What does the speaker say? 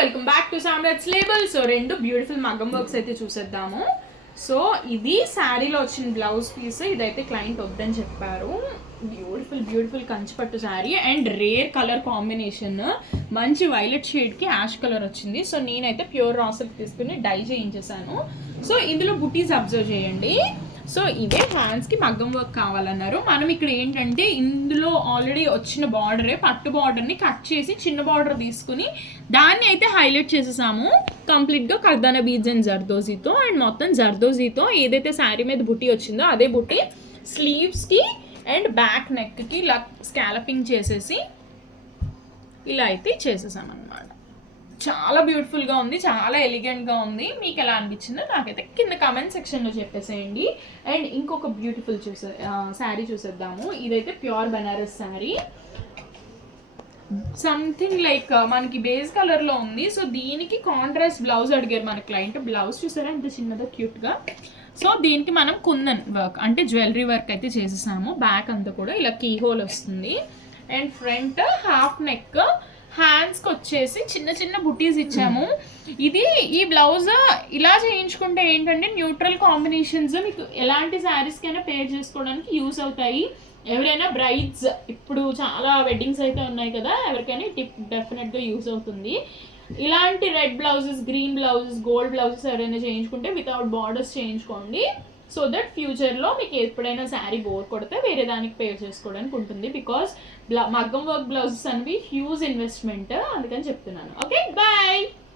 Welcome back to Samrat's label. So రెండు beautiful మగ్గం works అయితే చూసేద్దాము. సో ఇది శారీలో వచ్చిన బ్లౌజ్ పీస్. ఇదైతే క్లయింట్ వద్దని చెప్పారు. Beautiful Kanchipattu sari and rare colour combination. మంచి వైలెట్ షేడ్కి యాష్ కలర్ వచ్చింది. సో నేనైతే ప్యూర్ రా సిల్క్ తీసుకుని డై చేయించేసాను. సో ఇందులో బుటీస్ అబ్జర్వ్ చేయండి. సో ఇవే హ్యాండ్స్కి మగ్గం వర్క్ కావాలన్నారు. మనం ఇక్కడ ఏంటంటే ఇందులో ఆల్రెడీ వచ్చిన బార్డరే పట్టు బార్డర్ని కట్ చేసి చిన్న బార్డర్ తీసుకుని దాన్ని అయితే హైలైట్ చేసేసాము కంప్లీట్గా కర్దానా బీడ్స్ అండ్ జర్దోజీతో. అండ్ మొత్తం జర్దోజీతో ఏదైతే శారీ మీద బుటీ వచ్చిందో అదే బుటీ స్లీవ్స్కి అండ్ బ్యాక్ నెక్కి ఇలా స్కాలపింగ్ చేసేసి ఇలా అయితే చేసేసామన్నమాట. చాలా బ్యూటిఫుల్గా ఉంది, చాలా ఎలిగెంట్గా ఉంది. మీకు ఎలా అనిపించిందో నాకైతే కింద కామెంట్ సెక్షన్లో చెప్పేసేయండి. అండ్ ఇంకొక బ్యూటిఫుల్ శారీ చూసేద్దాము. ఇదైతే pure Banaras sari, something like మనకి బేస్ కలర్లో ఉంది. సో దీనికి కాంట్రాస్ట్ బ్లౌజ్ అడిగారు మన క్లయింట్. బ్లౌజ్ చూసారా ఎంత చిన్నదో క్యూట్గా. సో దీనికి మనం కుందన్ వర్క్ అంటే జ్యువెలరీ వర్క్ అయితే చేసేసాము. బ్యాక్ అంతా కూడా ఇలా కీ హోల్ వస్తుంది. అండ్ ఫ్రంట్ హాఫ్ నెక్, హ్యాండ్స్కి వచ్చేసి చిన్న చిన్న బుటీస్ ఇచ్చాము. ఇది ఈ బ్లౌజ్ ఇలా చేయించుకుంటే ఏంటంటే న్యూట్రల్ కాంబినేషన్స్ మీకు ఎలాంటి శారీస్కైనా పేర్ చేసుకోవడానికి యూస్ అవుతాయి. ఎవరైనా బ్రైడ్స్, ఇప్పుడు చాలా వెడ్డింగ్స్ అయితే ఉన్నాయి కదా, ఎవరికైనా డెఫినెట్గా యూస్ అవుతుంది. ఇలాంటి red blouses, green blouses, gold blouses ఎవరైనా చేయించుకుంటే వితౌట్ బార్డర్స్ చేయించుకోండి. సో దట్ ఫ్యూచర్లో మీకు ఎప్పుడైనా శారీ బోర్ కొడితే వేరే దానికి పే చేసుకోవడానికి ఉంటుంది. బికాస్ మగ్గం వర్క్ బ్లౌజెస్ అనేవి హ్యూజ్ ఇన్వెస్ట్మెంట్, అందుకని చెప్తున్నాను. Okay, bye.